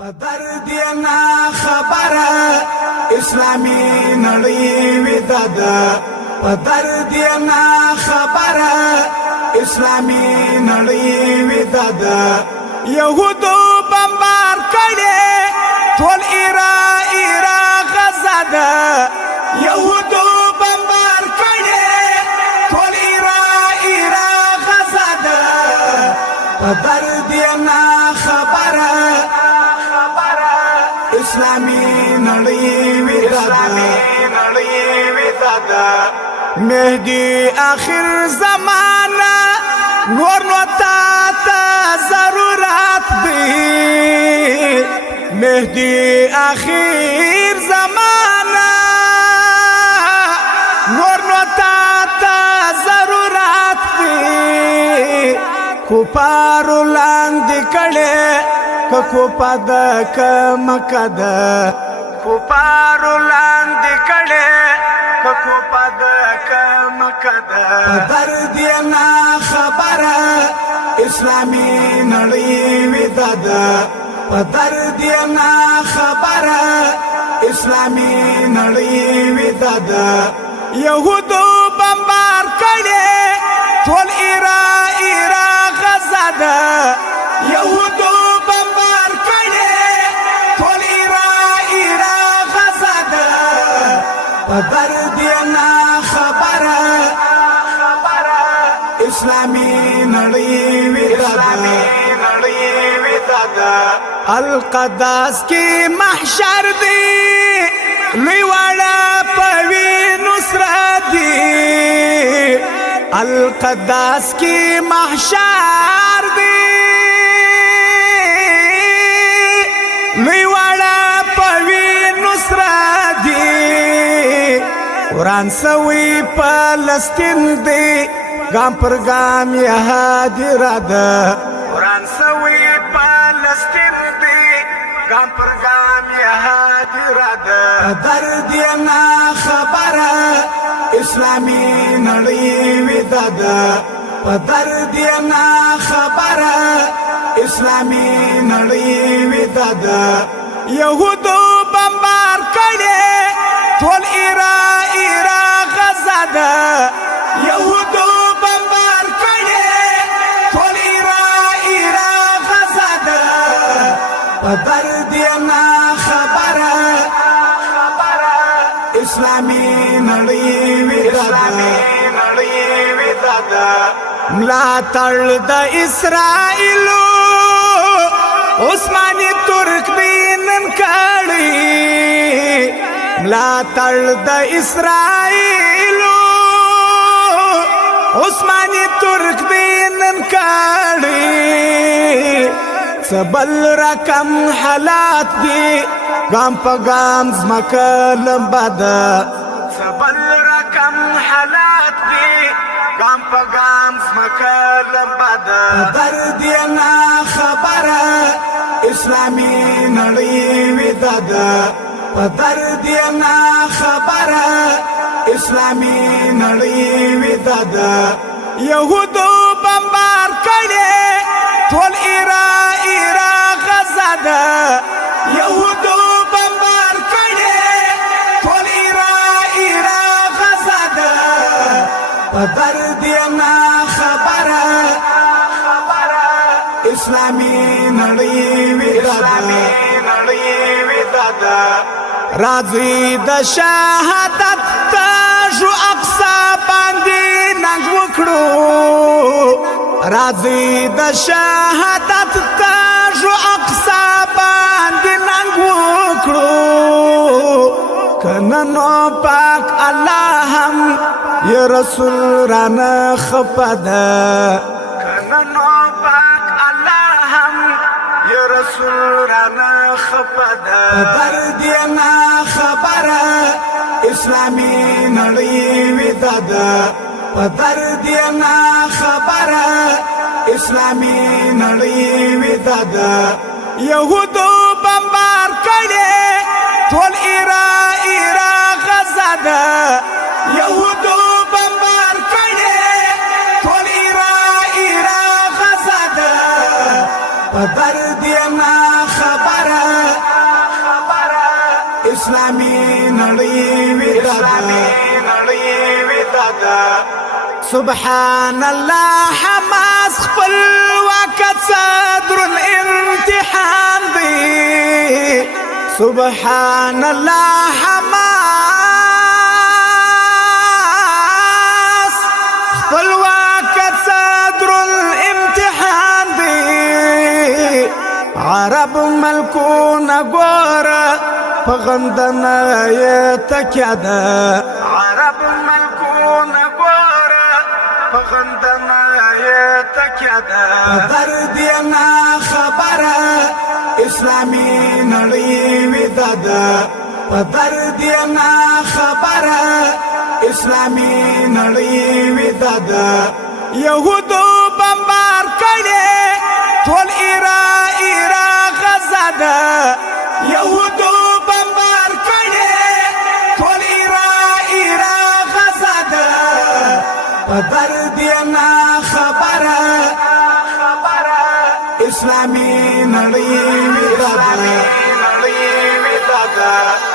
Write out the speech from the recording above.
درد نا خبر اسلامی نړۍ وداد درد نا خبر اسلامی نړۍ وداد يهودو بمبار کړي ټول ایرا غزا ده يهودو بمبار کړي ټول ایرا غزا ده درد نا خبر اسلامی نړۍ وداد مهدی آخر زمانہ نور نو تا ضرورت دی مهدی آخر زمانہ نور نو تا ضرورت دی کو پارو لاندې کړي کو پد ک مکد کو پارو لاندې کړي کو پد ک مکد درد نا خبر اسلامی نړۍ وداد درد نا خبر اسلامی نړۍ وداد يهودو بمبار کړي ټول ایرا غزا ده يهودو درد نا خبر اسلامی نړۍ وداد القداس کی محشر دی لوی وړه پوی نصرت دی القداس کی محشر دی لوی وړه پوی نصرت دی قرآن سوی فلسطین دی گام پر گام یهادی راده قرآن سوی فلسطین دی گام پر گام یهادی راده درد نا خبر اسلامی نړۍ وداد درد نا خبر اسلامی نړۍ وداد يهودو بمبار کړي ټول ایرا غزا ده يهودو بمبار کړي ټول ایرا غزا ده درد نا خبر اسلامی نړۍ وداد ملا تړ د اسرائیلو عثماني ترک دینن کړي ملا تړ د اسرائیلو عثماني ترک دینن کړي سبل رقم حالات دي ګام په ګام زمکه لمباد سبل رقم حالات دي ګام په ګام زمکه لمباد درد نا خبر اسلامی نړۍ وداد درد نا خبر اسلامی نړۍ وداد يهودو بمبار کړي ټول ایرا غزا ده يهودو بمبار کړي ټول ایرا غزا ده درد نا خبر اسلامی نړۍ وداد راځي د شهادت تاجو اقصا باندې ننګ وکړو راځي د شهادت تاجو اقصا باندې ننګ وکړو کنه نو پاک الله هم یا رسول رانا خپدا کنه نو رسول رانا خپدا درد نا خبر اسلامی نړۍ وداد درد نا خبر اسلامی نړۍ وداد يهودو بمبار کړي ټول ایرا غزا ده يهودو بمبار کړي ټول ایرا غزا ده درد نا خبر اسلامي نړۍ ودا سبحان الله حماس خپل وقت صدر الامتحان دی سبحان الله حماس خپل وقت صدر الامتحان دی عرب ملکونه ګوره په غندنه یې تکیه ده عرب ملکونه ګوره په غندنه یې تکیه ده په درد یې نه خبره اسلامي نړۍ ویده ده په درد یې نه خبره اسلامي نړۍ ویده ده یهودو بمبار کړي ټول ایران غزه ده یهودو بمبار کړي ټول ایران غزه ده په درد یې نه خبره اسلامي نړۍ ویده ده